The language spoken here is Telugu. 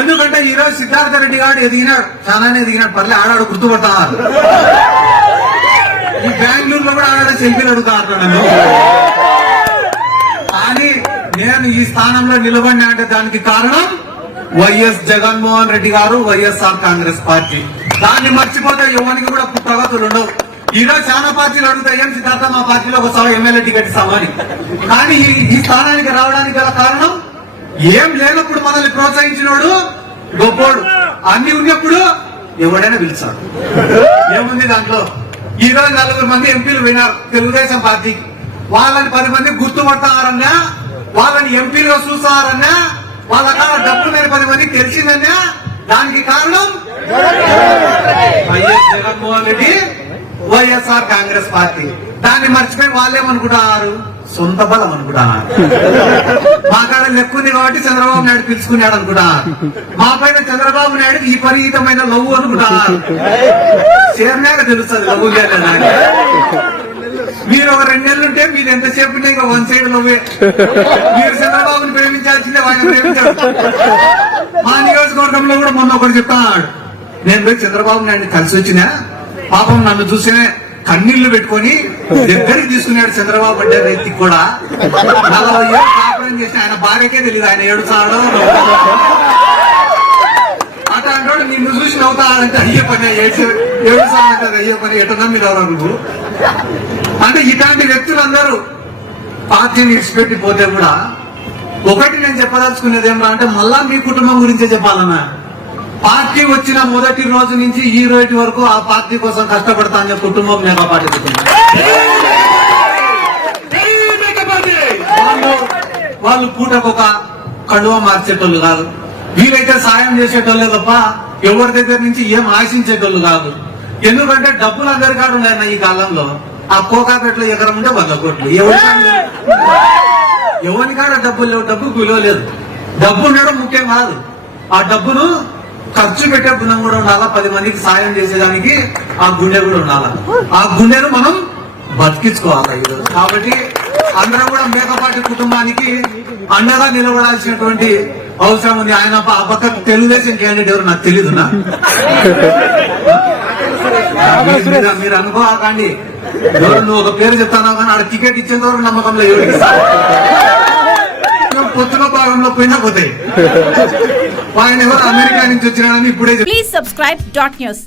ఎందుకంటే ఈ రోజు సిద్ధార్థ రెడ్డి గారు ఎదిగినా చాలానే ఎదిగినాడు పర్లే ఆడాడు గుర్తుపడతారు ఈ బెంగళూరులో కూడా ఆడాడు సెల్ఫీలు అడుగుతారు నన్ను. కానీ నేను ఈ స్థానంలో నిలబడినా అంటే దానికి కారణం వైఎస్ జగన్మోహన్ రెడ్డి గారు వైఎస్ఆర్ కాంగ్రెస్ పార్టీ. దాన్ని మర్చిపోతే యువనికి కూడా ప్రగతులు ఉండవు. ఈ రోజు చాలా పార్టీలు అడుగుతాయి సిద్ధార్థ మా పార్టీలో ఒకసారి ఎమ్మెల్యే టికెట్ ఇస్తామని. కానీ ఈ స్థానానికి రావడానికి గల కారణం ఏం లేనప్పుడు మనల్ని ప్రోత్సహించినోడు గొప్పోడు. అన్ని ఉన్నప్పుడు ఎవడైనా పిలిచాడు ఏముంది దాంట్లో? ఈ రోజు నలుగురు మంది ఎంపీలు విన్నారు తెలుగుదేశం పార్టీకి వాళ్ళని పది మంది గుర్తుపడతారన్నా వాళ్ళని ఎంపీలుగా చూస్తారన్నా వాళ్ళ కాడ డబ్బు మీద పది మందికి తెలిసిందన్నా దానికి కారణం YS Jaganmohan Reddy YSR Congress party. దాన్ని మర్చిపోయి వాళ్ళేమనుకుంటారు? సొంత బలం అనుకుంటా. మా కాడ లెక్కుంది కాబట్టి చంద్రబాబు నాయుడు పిలుచుకున్నాడు అనుకుంటా. మా పైన చంద్రబాబు నాయుడు ఈ లవ్ అనుకుంటా. చేరినాక తెలుస్తుంది లవ్వు మీరు ఒక రెండు నెలలు ఉంటే మీరు ఎంతసేపు ఉంటే ఇంకా వన్ సైడ్ లవ్వే. మీరు చంద్రబాబుని ప్రేమించాల్సిందే ఆయన ప్రేమించారు మా నియోజకవర్గంలో కూడా మొన్న ఒకటి చెప్తాడు నేను పోయి చంద్రబాబు నాయుడు కలిసి వచ్చిన పాపం నన్ను చూసినే కన్నీళ్ళు పెట్టుకొని దగ్గరికి తీసుకున్నాడు చంద్రబాబు అంటే వ్యక్తికి కూడా. నలభై ఏళ్ళు కాపురం చేసి ఆయన భార్యకే తెలియదు ఆయన ఏడు సాడో అట్లాంటి నిన్ను చూసి నవ్వుతాడంటే అయ్యే పని ఏడు ఏడు సార్లు అయ్యే పని ఎట్లా మీరు నువ్వు? అంటే ఇట్లాంటి వ్యక్తులందరూ పార్టీని విడిచిపెట్టి పోతే కూడా ఒకటి నేను చెప్పదలుచుకునేది ఏమన్నా అంటే మళ్ళా మీ కుటుంబం గురించే చెప్పాలన్నా. పార్టీ వచ్చిన మొదటి రోజు నుంచి ఈ రోజు వరకు ఆ పార్టీ కోసం కష్టపడతా అనే కుటుంబం నేను పాటిస్తున్నాను వాళ్ళు వాళ్ళు పూటకొక కడువ మార్చేటోళ్ళు కాదు. వీలైతే సాయం చేసేటోళ్ళే తప్ప ఎవరి దగ్గర నుంచి ఏం ఆశించేటోళ్ళు కాదు. ఎందుకంటే డబ్బులు అందరి కాడు ఉన్నాయన్న ఈ కాలంలో. ఆ కోకాపేటలో ఎకరం ఉంటే వంద కోట్లు. కాడ ఎవరి కాడ డబ్బులు లేవు డబ్బుకు విలువ లేదు. డబ్బు ఉండడం ముఖ్యం కాదు. ఆ డబ్బును ఖర్చు పెట్టే గుణం కూడా ఉండాలా? పది మందికి సాయం చేసేదానికి ఆ గుండె కూడా ఉండాలా? ఆ గుండెను మనం బతికించుకోవాలి ఈరోజు కాబట్టి అందరం కూడా మేకపాటి కుటుంబానికి అండగా నిలబడాల్సినటువంటి అవసరం ఉంది. ఆయన ఆ పక్క తెలుగుదేశం క్యాండిడేట్ ఎవరు? నాకు తెలియదు నా. మీరు- అనుకోకండి ఎవరు? నువ్వు ఒక పేరు చెప్తాను కానీ ఆడ టికెట్ ఇచ్చేంత వరకు నమ్మకంలో ఎవరికి. పొత్తుల భాగంలో పోయినా పోతాయి. ఆయన ఎవరు? అమెరికా నుంచి వచ్చినాడని ఇప్పుడే Please subscribe dot news.